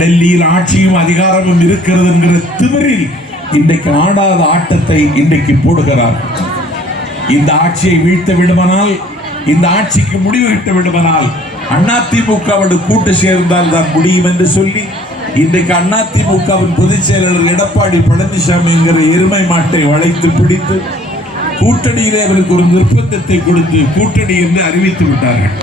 டெல்லியில் ஆட்சியும் அதிகாரமும் இருக்கிறது என்கிற திமிரில் இன்றைக்கு ஆடாத ஆட்டத்தை இன்றைக்கு போடுகிறார். இந்த ஆட்சியை வீழ்த்த விடுமானால், இந்த ஆட்சிக்கு முடிவு கட்ட விடுமானால் அதிமுகவோடு கூட்டு சேர்ந்தால் தான் முடியும் என்று சொல்லி இன்றைக்கு அதிமுகவின் பொதுச் செயலாளர் எடப்பாடி பழனிசாமி என்கிற எருமை மாட்டை வளைத்து பிடித்து கூட்டணியிலே அவருக்கு ஒரு நிர்பந்தத்தை கொடுத்து கூட்டணி என்று அறிவித்து விட்டார்கள்.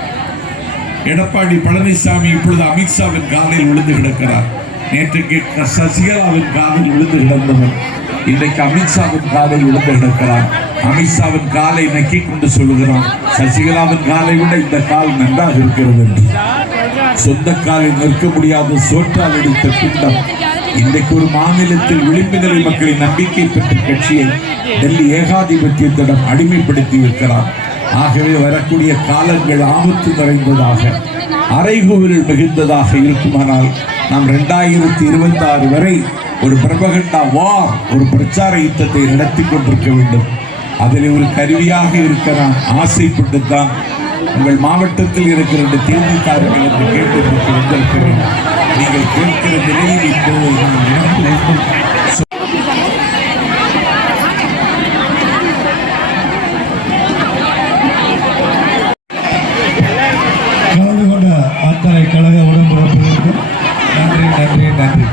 எடப்பாடி பழனிசாமி இப்பொழுது அமித்ஷாவின் காலில் விழுந்து கிடக்கிறார். நேற்றுக்கு சசிகலாவின் காலில் விழுந்து கிடந்தவர் இன்றைக்கு அமித்ஷாவின் காலில் விழுந்து கிடக்கிறார். அமித்ஷாவின் காலை நக்கி கொண்டு சொல்லுகிறான், சசிகலாவின் காலை விட இந்த கால் நன்றாக இருக்கிறது என்று. சொந்த காலில் நிற்க முடியாத சோற்றால் அடித்த பிண்டம் இன்றைக்கு ஒரு மாநிலத்தில் விளிம்பு நிலை மக்களின் நம்பிக்கை பெற்ற கட்சியை டெல்லி ஏகாதிபத்தியத்திடம் அடிமைப்படுத்தி இருக்கிறார். ஆகவே வரக்கூடிய காலங்கள் ஆபத்து நிறைந்ததாக, அறைகூவலில் மிகுந்ததாக இருக்குமானால் நாம் 2026 வரை ஒரு பிரபகண்டா வார், ஒரு பிரச்சார யுத்தத்தை நடத்தி கொண்டிருக்க வேண்டும். அதில் ஒரு கருவியாக இருக்க நான் ஆசைப்பட்டுத்தான் உங்கள் மாவட்டத்தில் இருக்கிற தேர்தல்காரர்கள் என்று கேட்டு வந்திருக்கிறேன். நீங்கள் கேட்கிற நிலையில் இப்போது கலந்து கொண்ட அத்தனை கழக உடன்பிறப்புகளுக்கு நன்றி நன்றி நன்றி.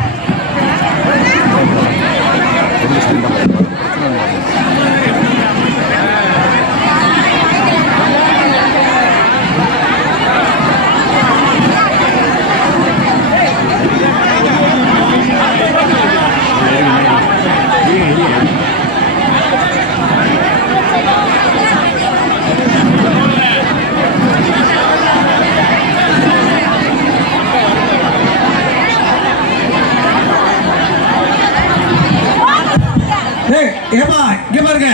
ஏமா இங்க பாருங்க,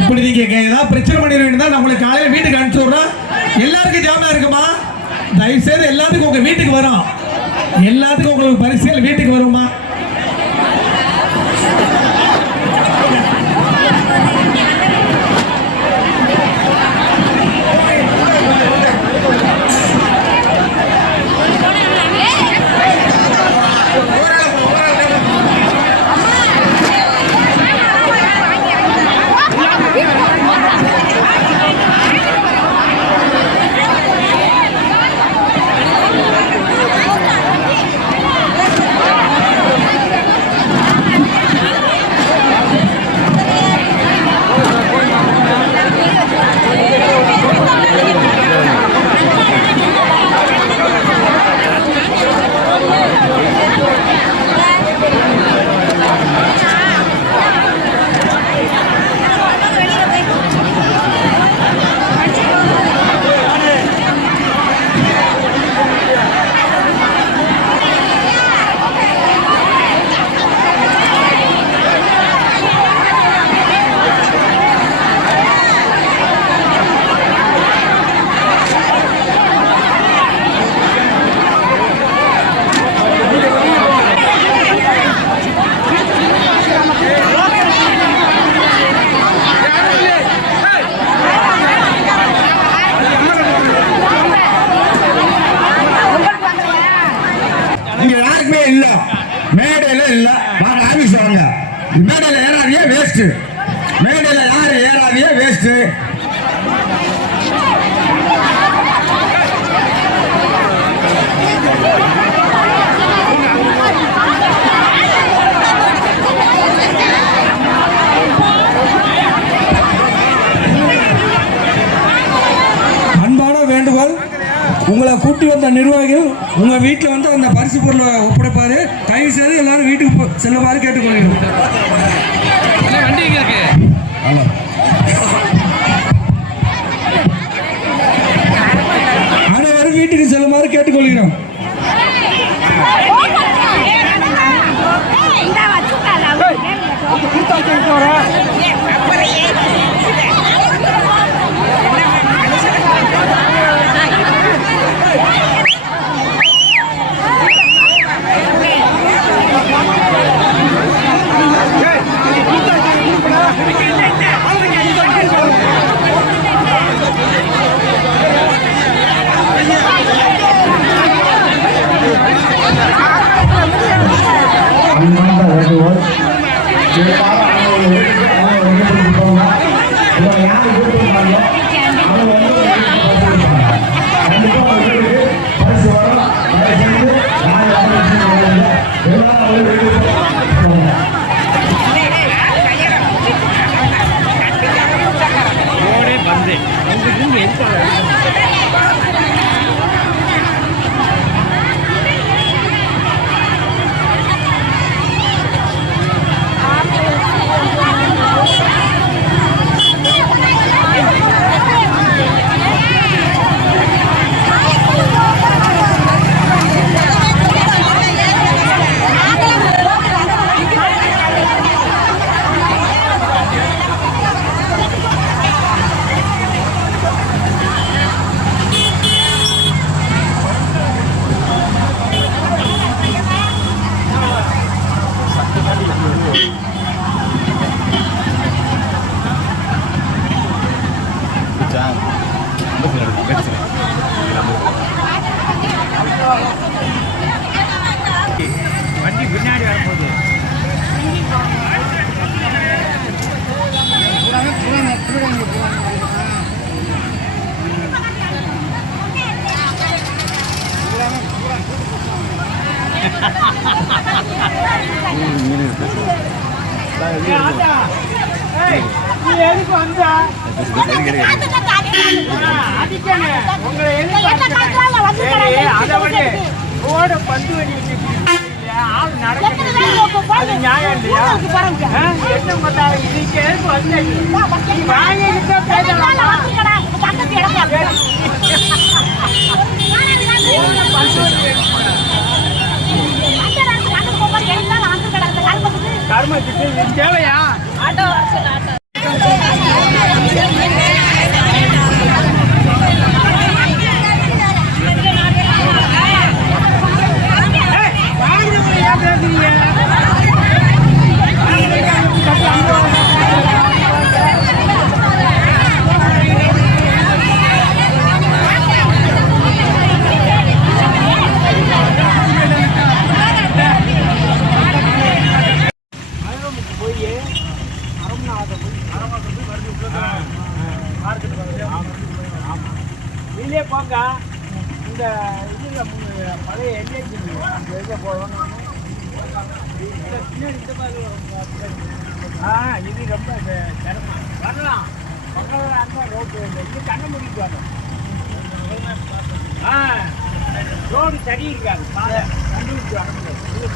இப்படி நீங்க ஏதாவது பிரச்சனை பண்ணிடுவீங்க தான் நம்மளுக்கு காலையில வீட்டுக்கு அனுப்பிச்சு விடுறோம். எல்லாருக்கும் ஜாமியா இருக்குமா? தயவு செய்து எல்லாத்துக்கும் உங்க வீட்டுக்கு வரும், எல்லாத்துக்கும் உங்களுக்கு பரிசீலனை வீட்டுக்கு வருமா? மேடையில இல்ல, வாங்க ஆபீஸ் வாங்க. மேடையில ஏறாதியே வேஸ்ட், மேடையில யாரு ஏறாதியே வேஸ்ட். அன்பான வேண்டுகோள், உங்களை கூட்டி வந்த நிர்வாகிகள் உங்க வீட்டில் வந்து அந்த பரிசு பொருளை ஒப்படைப்பாரு. தயவு செய்து எல்லாரும் வீட்டுக்கு செல்லுமாறு கேட்டுக்கொள்கிறோம். அனைவரும் வீட்டுக்கு செல்லுமாறு கேட்டுக்கொள்கிறோம். Yeah. வண்டி பின்னாடி வரும்போது எதுக்கு வந்தா ரோட பந்து வெளியிட்டு ஆள் நடக்குது அது நியாயம் இல்லையா என்ன பார்த்தா இதுக்கு எதுக்கு வந்து வாங்கிட்டு பேசலாம் கர்மத்துக்கு இது தேவையா வெளியே போங்க இந்த இது பழைய எல்ஐசி அந்த இதை போகணும் இது ரொம்ப சிரமம் வரலாம் பக்கத்தில் அந்த ரோடு இது கண்ண முடிட்டு வரும் ரோடு சரி இருக்காது பாதை கண்டுபிடிச்சு வர முடியாது